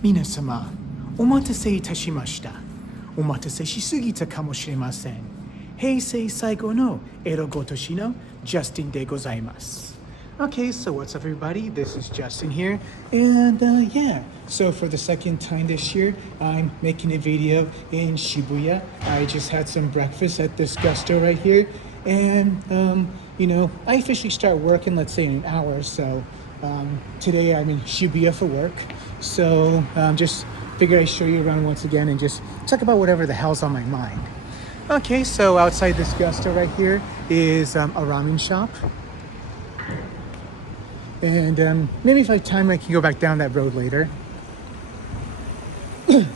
皆様、お待たせいたしました。お待たせしすぎたかもしれません。平成最後のエロごとしの Justin でございます。Okay, so what's up, everybody? This is Justin here, and yeah, so for the second time this year, I'm making a video in Shibuya. I just had some breakfast at this gusto right here, and I officially start working, let's say, in an hour. So today I'm in Shibuya for work. So just figured I'd show you around once again and just talk about whatever the hell's on my mind. Okay, so outside this gusto right here is a ramen shop. And maybe if I have time, I can go back down that road later. And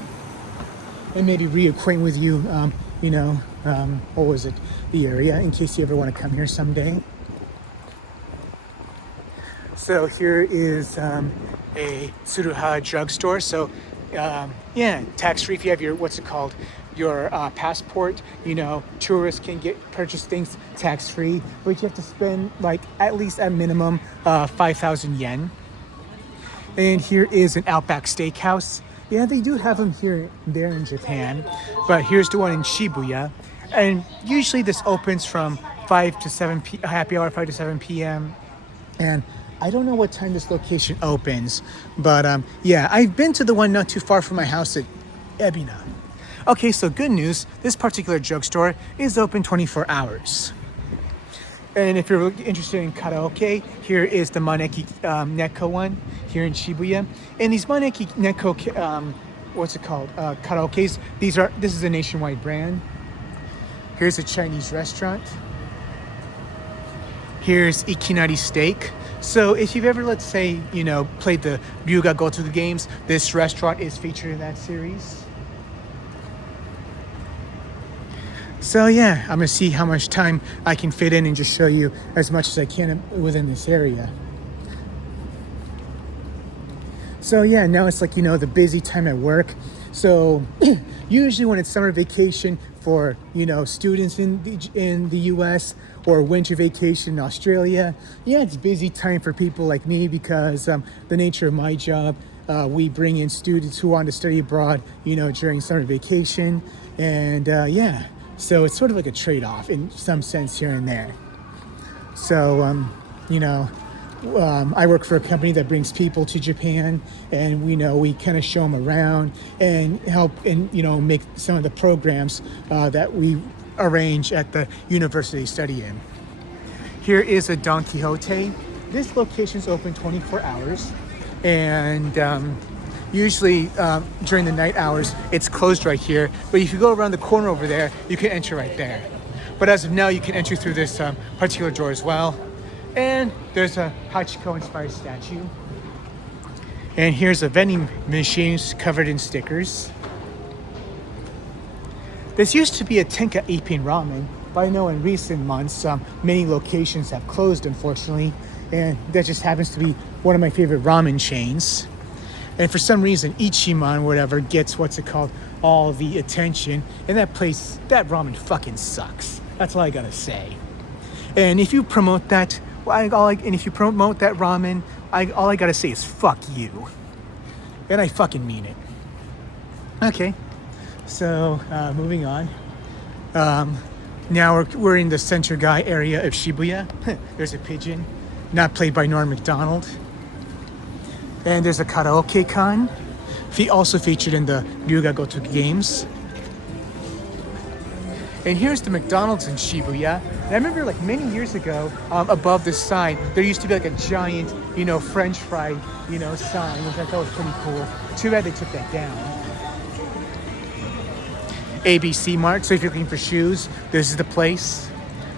maybe reacquaint with you, what was it? The area, in case you ever want to come here someday. So here is a Tsuruha drugstore. So tax-free if you have your, your passport. Tourists can purchase things tax-free, but you have to spend at least at minimum 5,000 yen. And here is an Outback Steakhouse. Yeah, they do have them here and there in Japan, but here's the one in Shibuya. And usually this opens from 5 to 7 happy hour 5 to 7 p.m. And I don't know what time this location opens, but I've been to the one not too far from my house at Ebina. Okay, so good news, this particular drugstore is open 24 hours. And if you're interested in karaoke, here is the Maneki Neko one here in Shibuya. And these Maneki Neko, karaokes, this is a nationwide brand. Here's a Chinese restaurant. Here's Ikinari Steak. So if you've ever, let's say, played the Ryuga Gotoku games, this restaurant is featured in that series. So yeah, I'm gonna see how much time I can fit in and just show you as much as I can within this area. So yeah, now it's the busy time at work. So usually when it's summer vacation for, students in the US or winter vacation in Australia, it's busy time for people like me because the nature of my job, we bring in students who want to study abroad, during summer vacation. And so it's sort of like a trade-off in some sense here and there. So, I work for a company that brings people to Japan, and we kind of show them around and help and make some of the programs that we arrange at the university they study in. Here is a Don Quixote. This location is open 24 hours, and usually during the night hours, it's closed right here. But if you go around the corner over there, you can enter right there. But as of now, you can enter through this particular door as well. And there's a Hachiko-inspired statue. And here's a vending machine covered in stickers. This used to be a Tenka Ipin ramen, but I know in recent months, many locations have closed, unfortunately. And that just happens to be one of my favorite ramen chains. And for some reason, Ichiman, whatever, gets all the attention. And that ramen fucking sucks. That's all I gotta say. And if you promote that, if you promote that ramen, all I gotta say is fuck you. And I fucking mean it. Okay, so moving on. Now we're in the center guy area of Shibuya. There's a pigeon, not played by Norm Macdonald. And there's a karaoke kan, also featured in the Ryuga Gotoku games. And here's the McDonald's in Shibuya. And I remember many years ago, above this sign, there used to be a giant, French fry, sign, which I thought was pretty cool. Too bad they took that down. ABC Mart, so if you're looking for shoes, this is the place.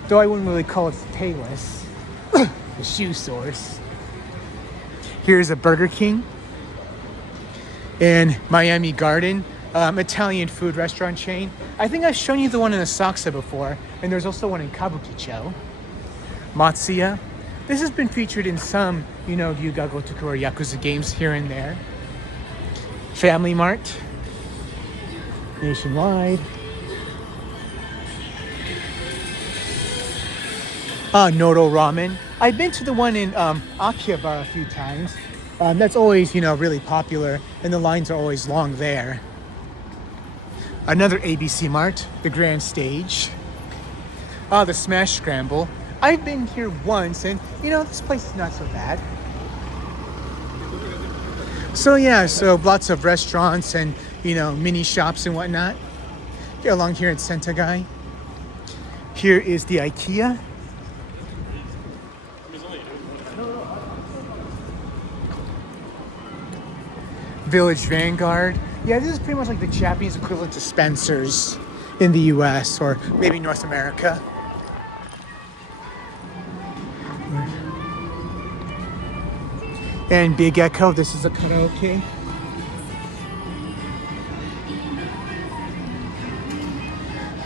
Though I wouldn't really call it Payless, the shoe source. Here's a Burger King. And Miami Garden, Italian food restaurant chain. I think I've shown you the one in Asakusa before, and there's also one in Kabukicho. Matsuya. This has been featured in some, Ryuga Gotoku or Yakuza games here and there. Family Mart. Nationwide. Noto Ramen. I've been to the one in Akihabara a few times. That's always, really popular, and the lines are always long there. Another ABC Mart, the Grand Stage. The Smash Scramble. I've been here once, and this place is not so bad. So yeah, so lots of restaurants and mini shops and whatnot. Get along here in Sentagai. Here is the IKEA. Village Vanguard. Yeah, this is pretty much like the Japanese equivalent to Spencer's in the US or maybe North America. And Big Echo, this is a karaoke.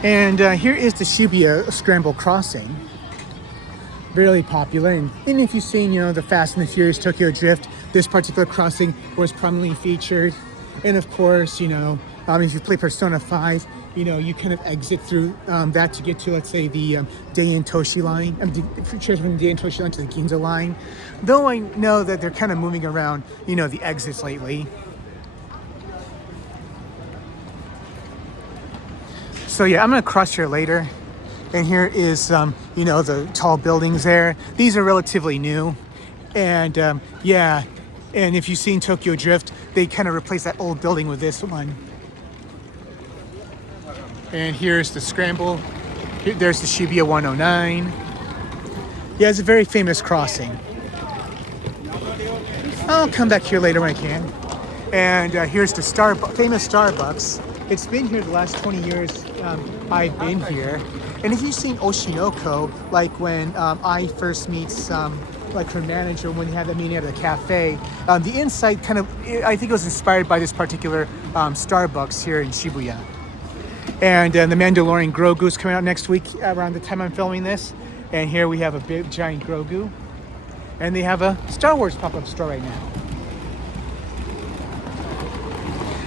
And here is the Shibuya Scramble Crossing. Really popular. And if you've seen, the Fast and the Furious Tokyo Drift, this particular crossing was prominently featured. And of course, if you play Persona 5, you kind of exit through that to get to, let's say, the Deion Toshi line. From the Deion Toshi line to the Ginza line. Though I know that they're kind of moving around, the exits lately. So yeah, I'm gonna cross here later. And here is, the tall buildings there. These are relatively new. And yeah, and if you've seen Tokyo Drift, they kind of replaced that old building with this one. And here's the Scramble. There's the Shibuya 109. Yeah, it's a very famous crossing. I'll come back here later when I can. And here's the famous Starbucks. It's been here the last 20 years I've been here. And if you've seen Oshinoko, like when I first meet like her manager when they had that meeting at the cafe, the inside kind of, I think it was inspired by this particular Starbucks here in Shibuya. And the Mandalorian Grogu's coming out next week around the time I'm filming this. And here we have a big giant Grogu. And they have a Star Wars pop-up store right now.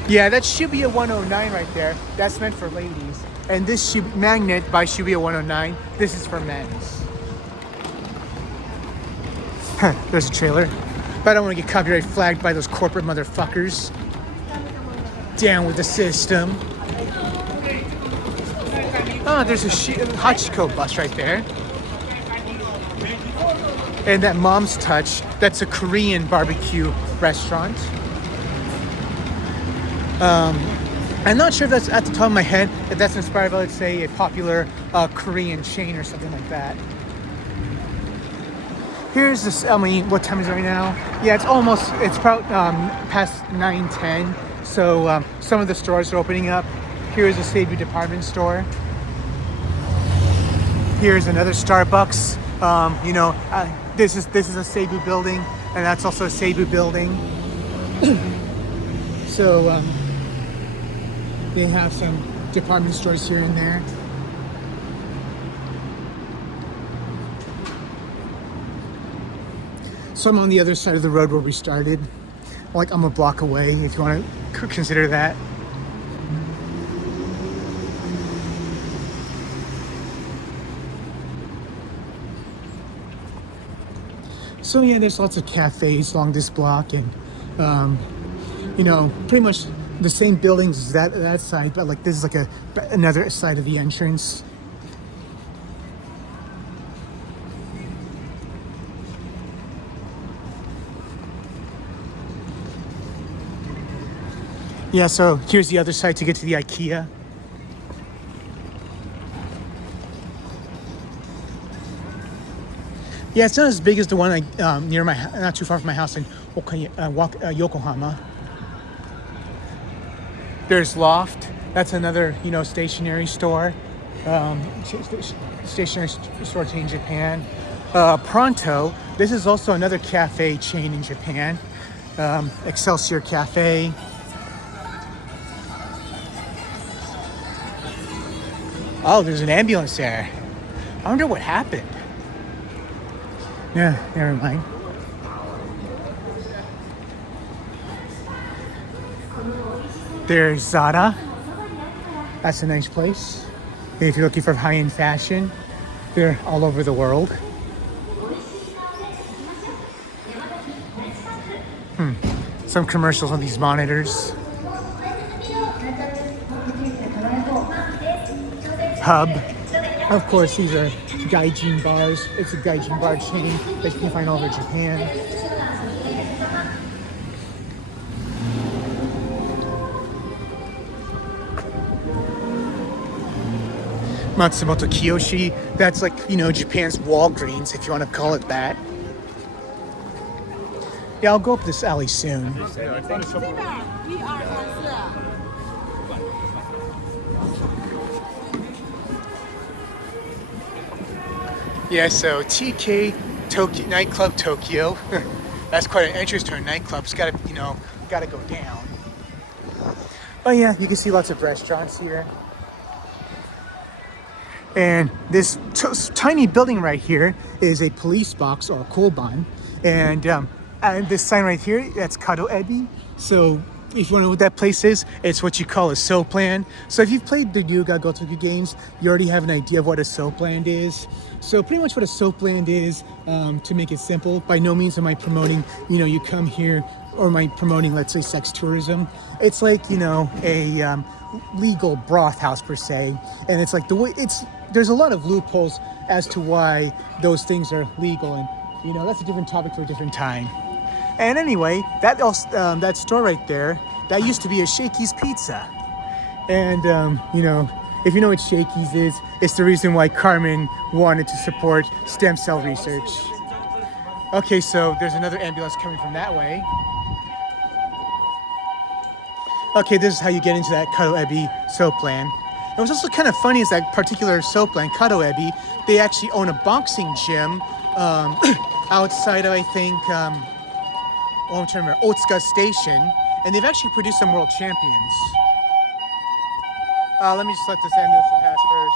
Yeah, that's Shibuya 109 right there. That's meant for ladies. And this magnet by Shibuya 109, this is for men's. There's a trailer. But I don't want to get copyright flagged by those corporate motherfuckers. Down with the system. Oh, there's a Hachiko bus right there. And that Mom's Touch, that's a Korean barbecue restaurant. I'm not sure if that's at the top of my head, if that's inspired by, let's say, a popular Korean chain or something like that. Here's this, what time is it right now? Yeah, it's probably past 9:10. So some of the stores are opening up. Here's a Seibu department store. Here's another Starbucks. This is a Seibu building, and that's also a Seibu building. So they have some department stores here and there. So I'm on the other side of the road where we started. Like I'm a block away, if you want to consider that. So yeah, there's lots of cafes along this block, and pretty much the same buildings as that side, but like this is like another side of the entrance. Yeah, so here's the other side to get to the IKEA. Yeah, it's not as big as the one not too far from my house in Yokohama. There's Loft. That's another, stationery store. Stationery store chain in Japan. Pronto. This is also another cafe chain in Japan. Excelsior Cafe. Oh, there's an ambulance there. I wonder what happened. Yeah, never mind. There's Zara. That's a nice place. If you're looking for high-end fashion, they're all over the world. Some commercials on these monitors. Hub. Of course, these are gaijin bars. It's a gaijin bar chain that you can find all over Japan. Matsumoto Kiyoshi, that's like, Japan's Walgreens, if you want to call it that. Yeah, I'll go up this alley soon. Yeah, so TK Tokyo Nightclub Tokyo. That's quite an entrance to a nightclub. It's gotta go down. But yeah, you can see lots of restaurants here. And this tiny building right here is a police box or a koban. And this sign right here, that's Kado Ebi. So if you want to know what that place is, it's what you call a soplan. So if you've played the Yuga Gotoku games, you already have an idea of what a soplan is. So pretty much what a soplan is, to make it simple, by no means am I promoting, you come here, or am I promoting, let's say, sex tourism. It's like, a legal broth house per se. And it's like there's a lot of loopholes as to why those things are legal. And, that's a different topic for a different time. And anyway, that store right there, that used to be a Shakey's Pizza. And, if you know what Shakey's is, it's the reason why Carmen wanted to support stem cell research. Okay, so there's another ambulance coming from that way. Okay, this is how you get into that Kado Ebi soplan. And what's also kind of funny is that particular soplan, Kado Ebi, they actually own a boxing gym outside of, I think, I'm trying to remember, Otsuka Station, and they've actually produced some world champions. Let me just let this ambulance pass first.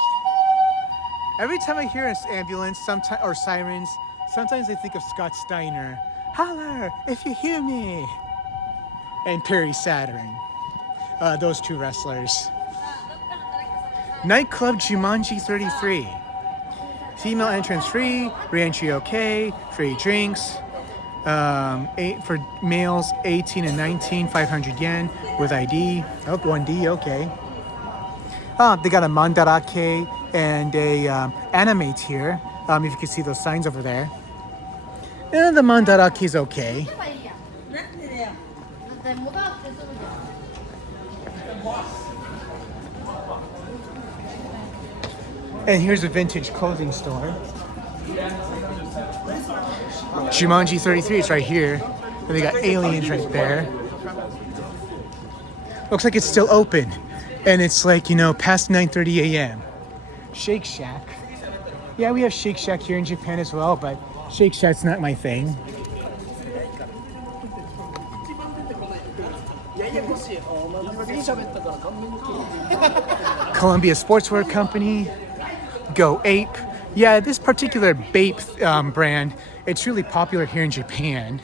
Every time I hear an ambulance, or sirens, sometimes I think of Scott Steiner. Holler if you hear me. And Perry Saturn. Those two wrestlers. Nightclub Jumanji 33. Female entrance free, re-entry okay, free drinks. For males 18 and 19, 500 yen with ID. Oh, 1D, okay. They got a mandarake and a animate here. If you can see those signs over there. And the mandarake is okay. And here's a vintage clothing store. Jumanji 33 is right here. And they got aliens right there. Looks like it's still open. And it's like, past 9:30 a.m. Shake Shack. Yeah, we have Shake Shack here in Japan as well, but Shake Shack's not my thing. Columbia Sportswear Company. Go Ape. Yeah, this particular Bape brand, it's really popular here in Japan.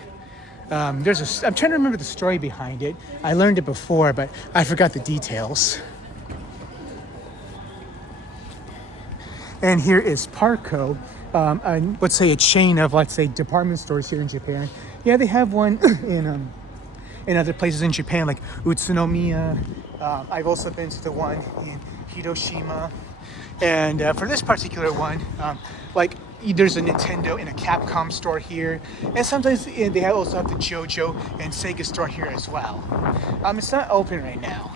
I'm trying to remember the story behind it. I learned it before, but I forgot the details. And here is Parco, let's say a chain of, department stores here in Japan. Yeah, they have one in other places in Japan, like Utsunomiya. I've also been to the one in Hiroshima. And for this particular one, there's a Nintendo and a Capcom store here. And sometimes they also have the JoJo and Sega store here as well. It's not open right now.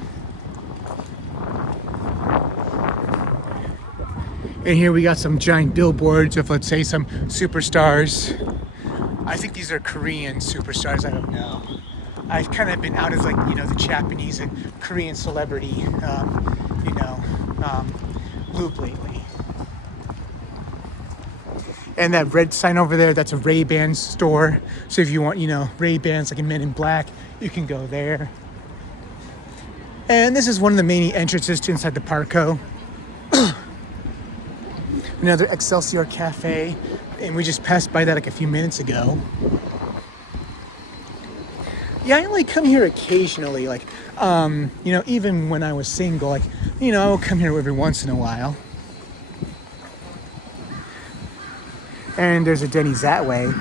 And here we got some giant billboards of, let's say, some superstars. I think these are Korean superstars, I don't know. I've kind of been out as the Japanese and Korean celebrity, loop lately. And that red sign over there, that's a Ray-Ban store. So if you want, Ray-Bans like in Men in Black, you can go there. And this is one of the main entrances to inside the Parco. Another Excelsior Cafe, and we just passed by that a few minutes ago. Yeah, I only come here occasionally, even when I was single, I will come here every once in a while. And there's a Denny's that way.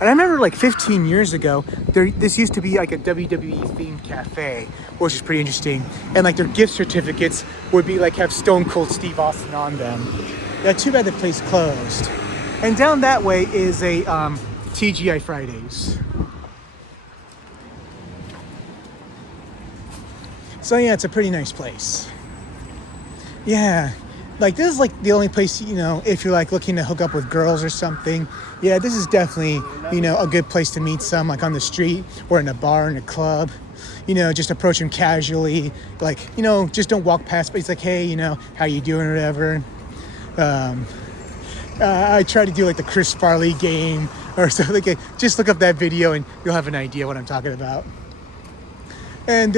And I remember like 15 years ago, this used to be like a WWE themed cafe, which is pretty interesting. And like their gift certificates would be like have Stone Cold Steve Austin on them. Yeah, too bad the place closed. And down that way is a TGI Fridays. So yeah, it's a pretty nice place. Yeah, like this is like the only place, you know, if you're like looking to hook up with girls or something. Yeah, this is definitely, you know, a good place to meet some, like on the street or in a bar, in a club. You know, just approach them casually. Like, you know, just don't walk past, but it's like, hey, you know, how you doing or whatever. I try to do like the Chris Farley game or something. Like, just look up that video and you'll have an idea what I'm talking about. And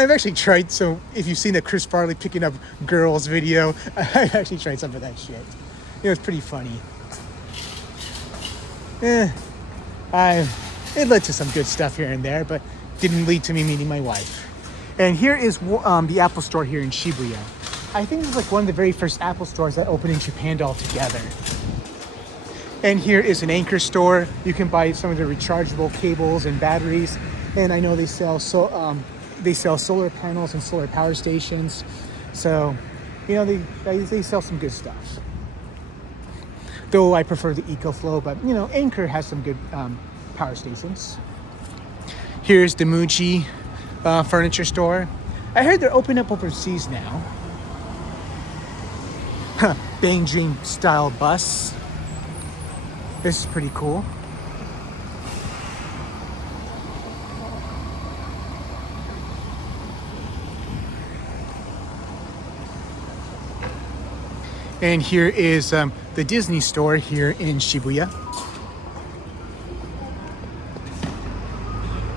I've actually tried, so if you've seen the Chris Farley picking up girls video, I've actually tried some of that shit. It was pretty funny. It led to some good stuff here and there, but didn't lead to me meeting my wife. And here is the Apple store here in Shibuya. I think this is like one of the very first Apple stores that opened in Japan altogether. And here is an Anchor store. You can buy some of the rechargeable cables and batteries. And I know they sell solar panels and solar power stations. So, you know, they sell some good stuff. Though I prefer the EcoFlow, but, you know, Anchor has some good power stations. Here's the Muji furniture store. I heard they're opening up overseas now. Bang Dream style bus. This is pretty cool. And here is the Disney store here in Shibuya.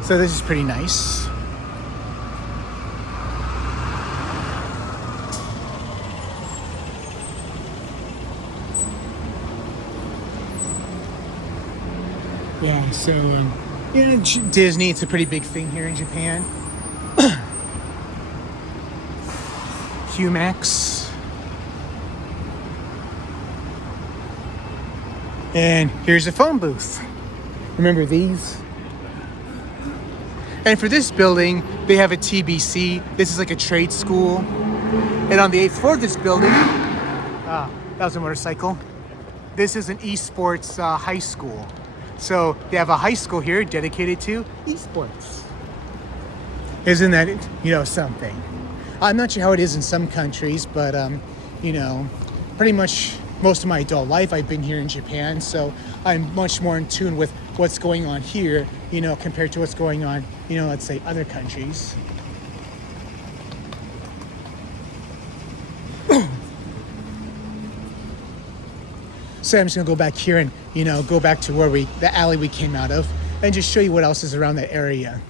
So this is pretty nice. Yeah, so yeah, Disney, it's a pretty big thing here in Japan. Humax. And here's a phone booth. Remember these? And for this building, they have a TBC. This is like a trade school. And on the 8th floor of this building, that was a motorcycle. This is an esports high school. So they have a high school here dedicated to esports. Isn't that, you know, something? I'm not sure how it is in some countries, but, you know, pretty much most of my adult life I've been here in Japan, so I'm much more in tune with what's going on here, you know, compared to what's going on, you know, let's say other countries. So I'm just gonna go back here and, you know, go back to where the alley we came out of and just show you what else is around that area.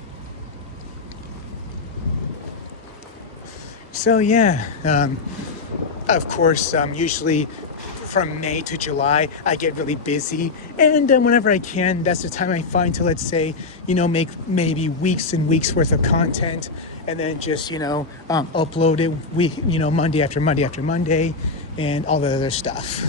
So yeah, of course, usually from May to July, I get really busy, and whenever I can, that's the time I find to, let's say, you know, make maybe weeks and weeks worth of content, and then just, you know, upload it you know, Monday after Monday after Monday, and all the other stuff.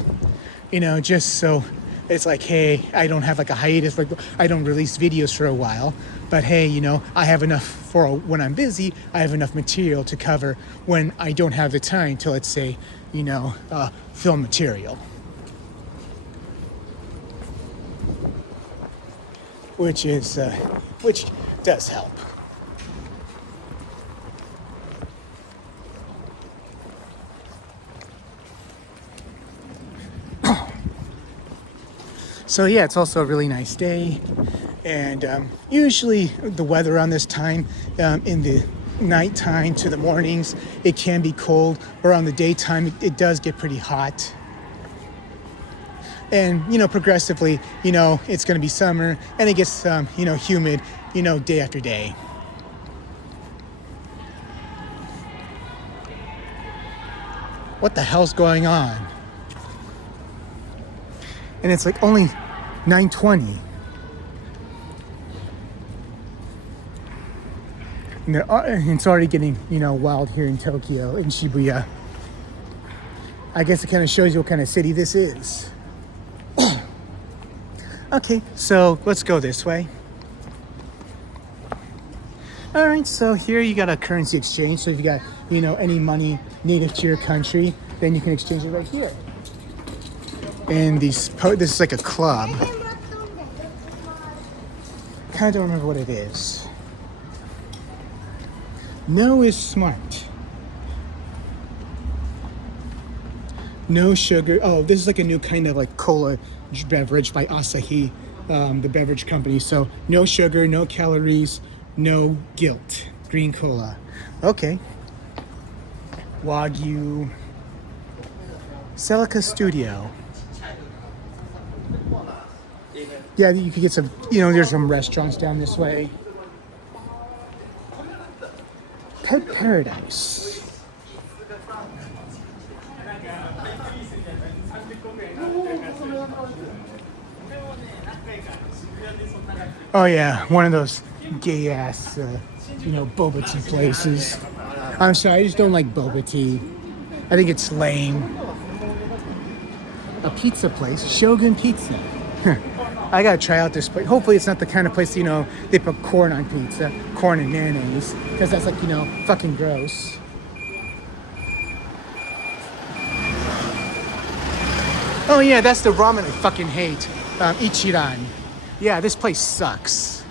You know, just so it's like, hey, I don't have like a hiatus, like I don't release videos for a while, but hey, you know, I have enough for when I'm busy, I have enough material to cover when I don't have the time to, let's say, you know, film material. Which does help. So yeah, it's also a really nice day, and usually the weather around this time, in the nighttime to the mornings, it can be cold, but around the daytime it does get pretty hot. And, you know, progressively, you know, it's going to be summer, and it gets, you know, humid, you know, day after day. What the hell's going on? And it's like only 9:20. And it's already getting, you know, wild here in Tokyo, in Shibuya. I guess it kind of shows you what kind of city this is. Okay, so let's go this way. All right, so here you got a currency exchange. So if you got, any money native to your country, then you can exchange it right here. And this is like a club. Kind of don't remember what it is. No is smart. No sugar. Oh, this is like a new kind of like cola beverage by Asahi, the beverage company. So no sugar, no calories, no guilt. Green cola. Okay. Wagyu. Celica Studio. Yeah, you could get some, there's some restaurants down this way. Pet Paradise. Oh yeah, one of those gay ass, boba tea places. I'm sorry, I just don't like boba tea. I think it's lame. A pizza place, Shogun Pizza. I gotta try out this place. Hopefully it's not the kind of place, they put corn on pizza, corn and mayonnaise, because that's like, fucking gross. Oh yeah, that's the ramen I fucking hate. Ichiran. Yeah, this place sucks.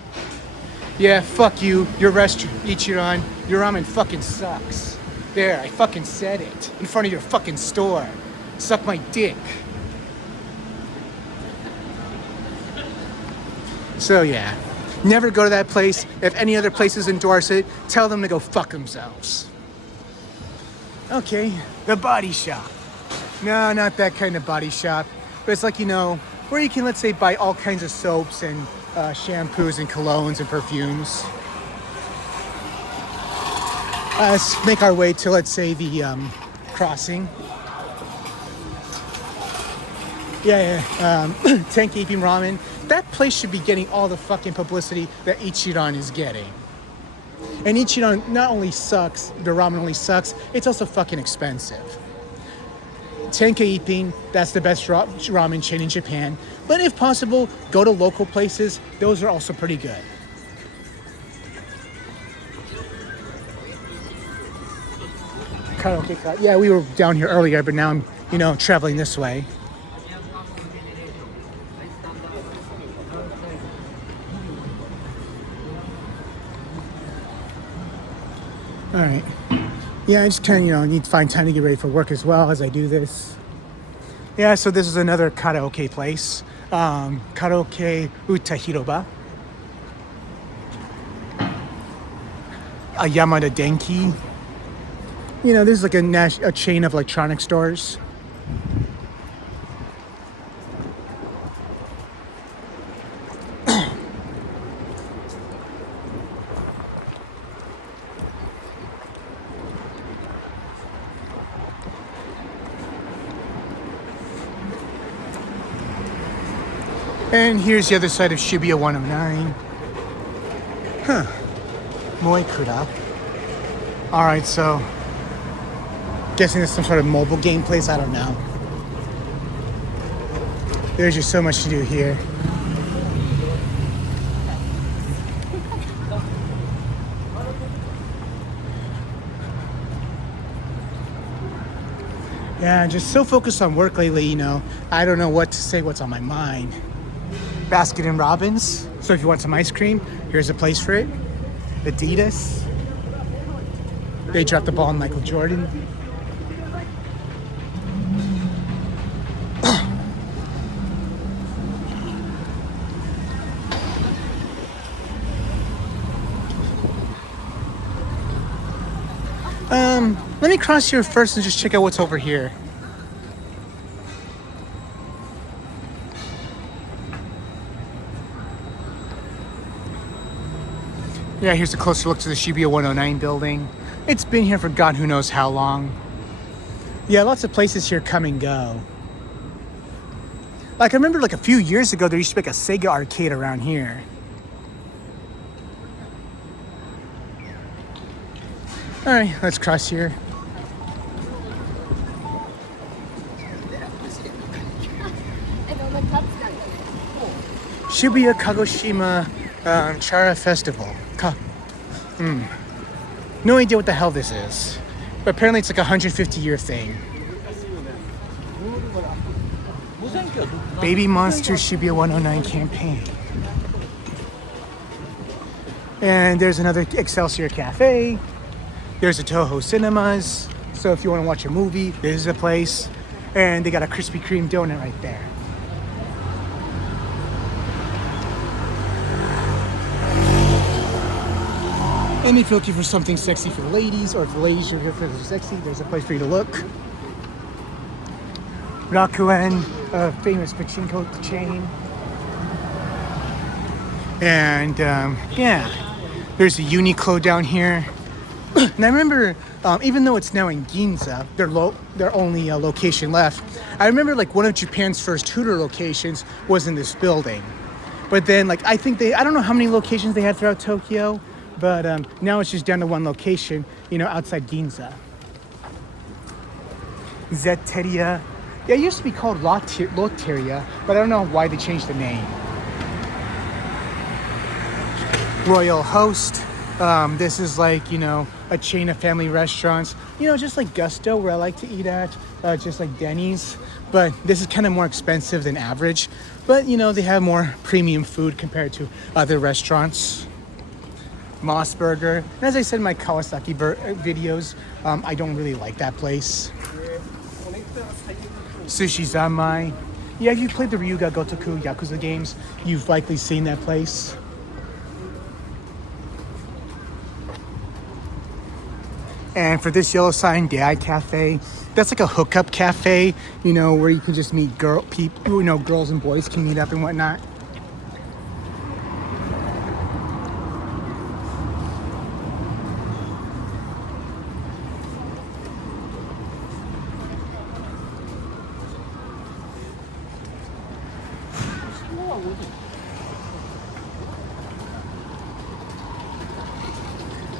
Yeah, fuck you, your restaurant, Ichiran. Your ramen fucking sucks. There, I fucking said it. In front of your fucking store. Suck my dick. So yeah, never go to that place. If any other places endorse it, tell them to go fuck themselves. Okay, the body shop. No, not that kind of body shop. But it's like, where you can, let's say, buy all kinds of soaps and shampoos and colognes and perfumes. Let's make our way to, let's say, the crossing. Yeah. Tenkeippin Ramen. That place should be getting all the fucking publicity that Ichiran is getting. And Ichiran not only sucks, the ramen only sucks, it's also fucking expensive. Tenkeippin, that's the best ramen chain in Japan. But if possible, go to local places. Those are also pretty good. Karaoke car. Yeah, we were down here earlier, but now I'm, traveling this way. All right. Yeah, I just kind of, need to find time to get ready for work as well as I do this. Yeah, so this is another karaoke place. Karaoke Uta Hiroba. A Yamada Denki. This is like a chain of electronic stores. And here's the other side of Shibuya 109. Moikura. Alright, so guessing it's some sort of mobile game place, I don't know. There's just so much to do here. Yeah, just so focused on work lately, I don't know what to say, what's on my mind. Baskin and Robbins. So if you want some ice cream, here's a place for it. Adidas. They dropped the ball on Michael Jordan. Let me cross here first and just check out what's over here. Yeah, here's a closer look to the Shibuya 109 building. It's been here for God who knows how long. Yeah, lots of places here come and go. Like, I remember a few years ago, there used to be a Sega arcade around here. All right, let's cross here. Shibuya Kagoshima Chara Festival. No idea what the hell this is. But apparently it's like a 150-year thing. Baby Monster Shibuya 109 campaign. And there's another Excelsior Cafe. There's a Toho Cinemas. So if you want to watch a movie, this is a place. And they got a Krispy Kreme donut right there. And if you're looking for something sexy for the ladies, or if the ladies are here for the sexy, there's a place for you to look. Rakuen, a famous pachinko chain. And yeah, there's a Uniqlo down here. And I remember, even though it's now in Ginza, their only location left, I remember like one of Japan's first Tudor locations was in this building. But then like, I don't know how many locations they had throughout Tokyo, but now it's just down to one location, outside Ginza. Zetteria. Yeah, it used to be called Lotteria, but I don't know why they changed the name. Royal Host. This is like, a chain of family restaurants, just like Gusto, where I like to eat at, just like Denny's. But this is kind of more expensive than average. But, they have more premium food compared to other restaurants. Moss Burger. And as I said in my Kawasaki videos, I don't really like that place. Sushi Zanmai. Yeah, if you played the Ryuga Gotoku Yakuza games, you've likely seen that place. And for this yellow sign, Dad Cafe, that's like a hookup cafe, where you can just meet girls and boys can meet up and whatnot.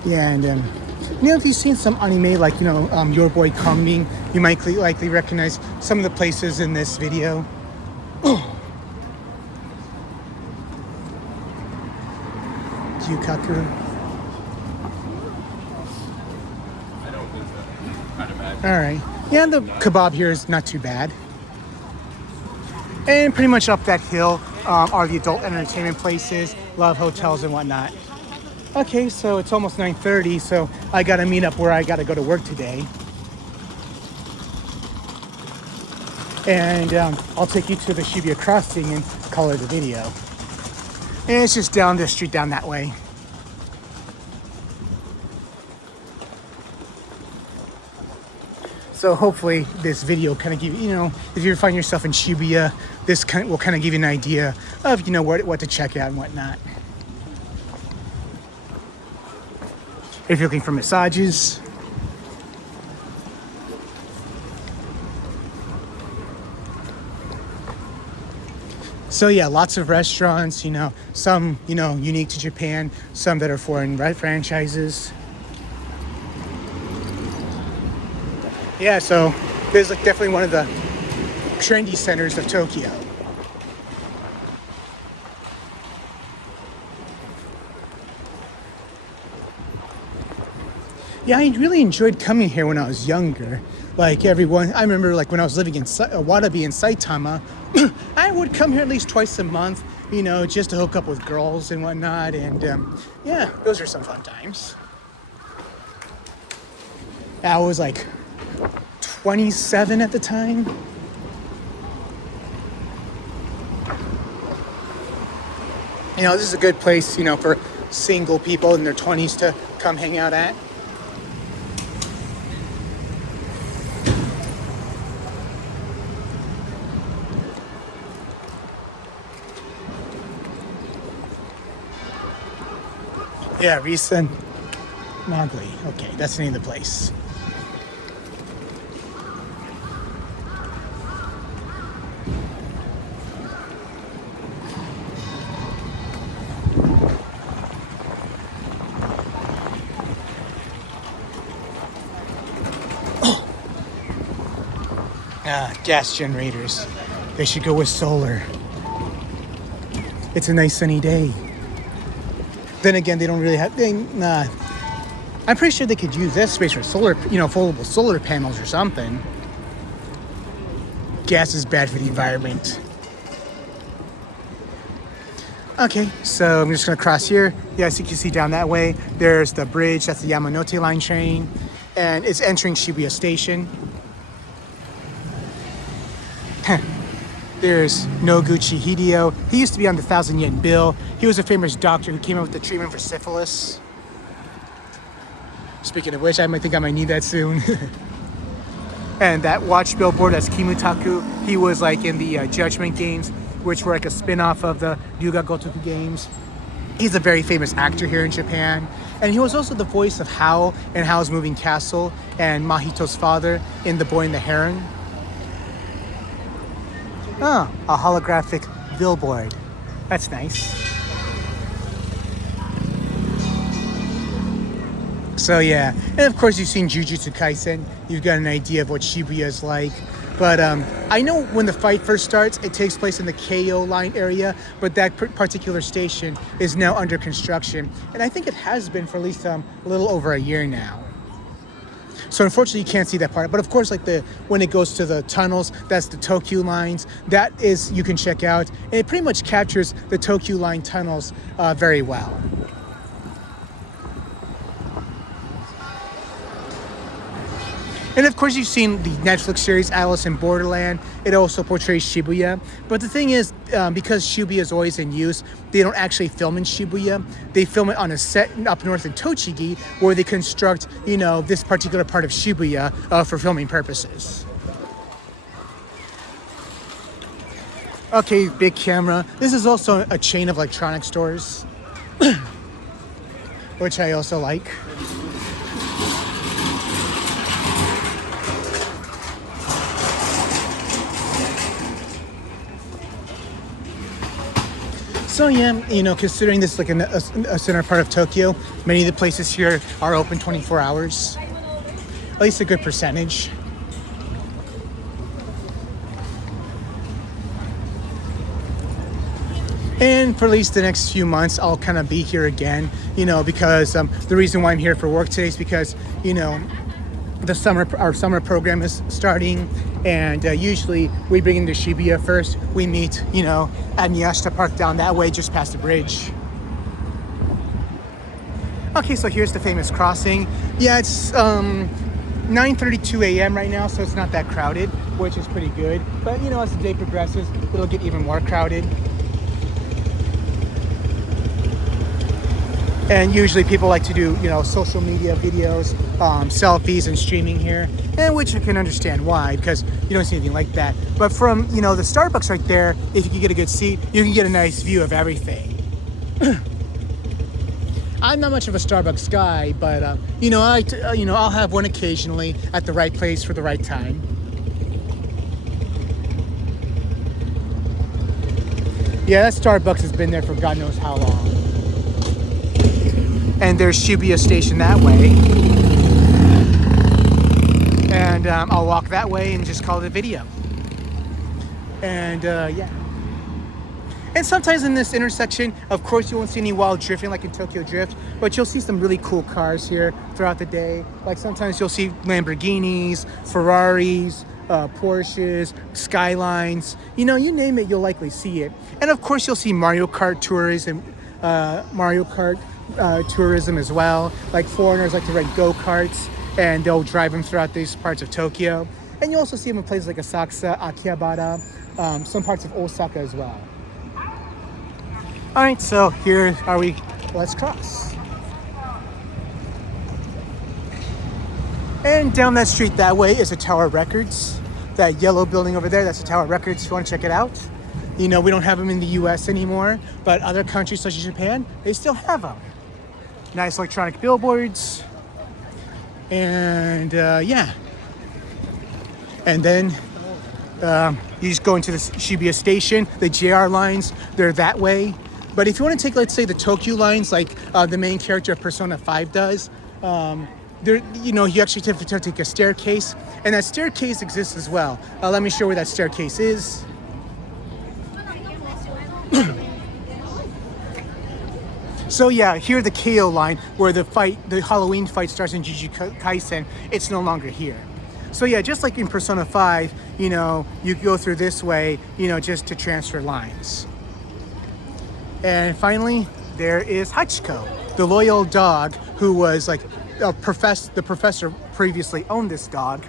Yeah, and if you've seen some anime like, Your Boy Kongming, you might likely recognize some of the places in this video. Gyukaku. Alright. Yeah, the kebab here is not too bad. And pretty much up that hill are the adult entertainment places, love hotels and whatnot. Okay, so it's almost 9:30, so I gotta meet up where I gotta go to work today. And I'll take you to the Shibuya crossing and call it a video. And it's just down the street down that way. So hopefully this video kind of give you, if you find yourself in Shibuya, this will kind of give you an idea of, what to check out and whatnot. If you're looking for massages. So yeah, lots of restaurants, some, unique to Japan, some that are foreign franchises. Yeah, so this is like definitely one of the trendy centers of Tokyo. Yeah, I really enjoyed coming here when I was younger. Like everyone, I remember like when I was living in Wadabe in Saitama, I would come here at least twice a month, just to hook up with girls and whatnot. And yeah, those are some fun times. I was like 27 at the time. This is a good place, for single people in their 20s to come hang out at. Yeah, Risen Nagli. Okay, that's the name of the place. Gas generators. They should go with solar. it's a nice sunny day. Then again, they don't really have. I'm pretty sure they could use this space for solar, foldable solar panels or something. Gas is bad for the environment. Okay, so I'm just gonna cross here. Yes, you can see down that way. There's the bridge, that's the Yamanote line train. And it's entering Shibuya Station. There's Noguchi Hideo. He used to be on the 1,000 yen bill. He was a famous doctor who came up with the treatment for syphilis. Speaking of which, I might think I might need that soon. And that watch billboard, that's Kimutaku. He was like in the Judgment Games, which were like a spin-off of the Ryuga Gotoku games. He's a very famous actor here in Japan. And he was also the voice of Hao in Hao's Moving Castle and Mahito's father in The Boy and the Heron. Oh, a holographic billboard. That's nice. So yeah, and of course you've seen Jujutsu Kaisen. You've got an idea of what Shibuya is like. But I know when the fight first starts, it takes place in the KO line area, but that particular station is now under construction. And I think it has been for at least a little over a year now. So unfortunately, you can't see that part. But of course, like when it goes to the tunnels, that's the Tokyu lines. That is, you can check out. And it pretty much captures the Tokyu line tunnels very well. And of course, you've seen the Netflix series Alice in Borderland. It also portrays Shibuya. But the thing is, because Shibuya is always in use, they don't actually film in Shibuya. They film it on a set up north in Tochigi, where they construct, this particular part of Shibuya for filming purposes. Okay, big camera. This is also a chain of electronic stores, which I also like. So yeah, considering this is like a center part of Tokyo, many of the places here are open 24 hours. At least a good percentage. And for at least the next few months, I'll kind of be here again, because the reason why I'm here for work today is because, our summer program is starting, and usually we bring into Shibuya first. We meet, at Miyashita Park down that way, just past the bridge. Okay, so here's the famous crossing. Yeah, it's 9:32 a.m. right now, so it's not that crowded, which is pretty good. But as the day progresses, it'll get even more crowded. And usually people like to do, social media videos, selfies and streaming here, and which I can understand why, because you don't see anything like that. But from, the Starbucks right there, if you can get a good seat, you can get a nice view of everything. I'm not much of a Starbucks guy, but, I'll have one occasionally at the right place for the right time. Yeah, that Starbucks has been there for God knows how long. And there's Shibuya Station that way. And I'll walk that way and just call it a video. And yeah. And sometimes in this intersection, of course, you won't see any wild drifting like in Tokyo Drift, but you'll see some really cool cars here throughout the day. Like sometimes you'll see Lamborghinis, Ferraris, Porsches, Skylines. You name it, you'll likely see it. And of course, you'll see Mario Kart tourism as well. Like foreigners like to rent go-karts, and they'll drive them throughout these parts of Tokyo. And you also see them in places like Asakusa, Akihabara, some parts of Osaka as well. All right, so here are we. Let's cross. And down that street that way is a Tower Records. That yellow building over there, that's a Tower Records if you want to check it out. We don't have them in the US anymore, but other countries such as Japan, they still have them. Nice electronic billboards. And yeah. And then you just go into the Shibuya Station. The JR lines, they're that way. But if you want to take, let's say, the Tokyu lines, like the main character of Persona 5 does, you actually have to take a staircase. And that staircase exists as well. Let me show you where that staircase is. So yeah, here the KO line where the Halloween fight starts in Jujutsu Kaisen, it's no longer here. So yeah, just like in Persona 5, you know, you go through this way, you know, just to transfer lines. And finally, there is Hachiko, the loyal dog who was like the professor previously owned this dog,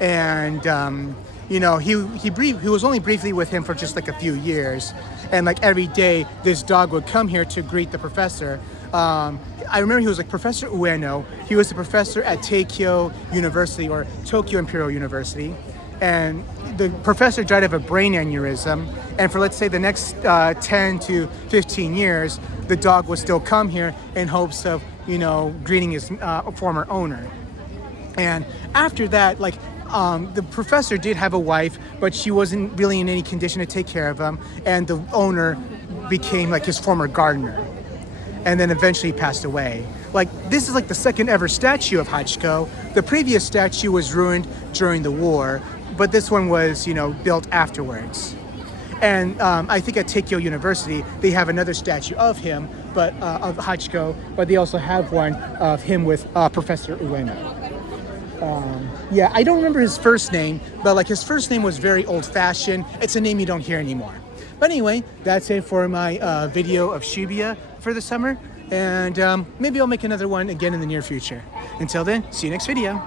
and you know, he was only briefly with him for just like a few years, and like every day this dog would come here to greet the professor. I remember he was like Professor Ueno. He was a professor at Teikyo University, or Tokyo Imperial University, and the professor died of a brain aneurysm, and for let's say the next 10 to 15 years, the dog would still come here in hopes of, you know, greeting his former owner. And after that, like, the professor did have a wife, but she wasn't really in any condition to take care of him, and the owner became like his former gardener, and then eventually passed away. Like, this is like the second ever statue of Hachiko. The previous statue was ruined during the war, but this one was, you know, built afterwards. And I think at Teikyo University, they have another statue of him, but of Hachiko, but they also have one of him with Professor Ueno. Yeah, I don't remember his first name, but like his first name was very old-fashioned. It's a name you don't hear anymore. But anyway, that's it for my video of Shibuya for the summer, and maybe I'll make another one again in the near future. Until then, see you next video.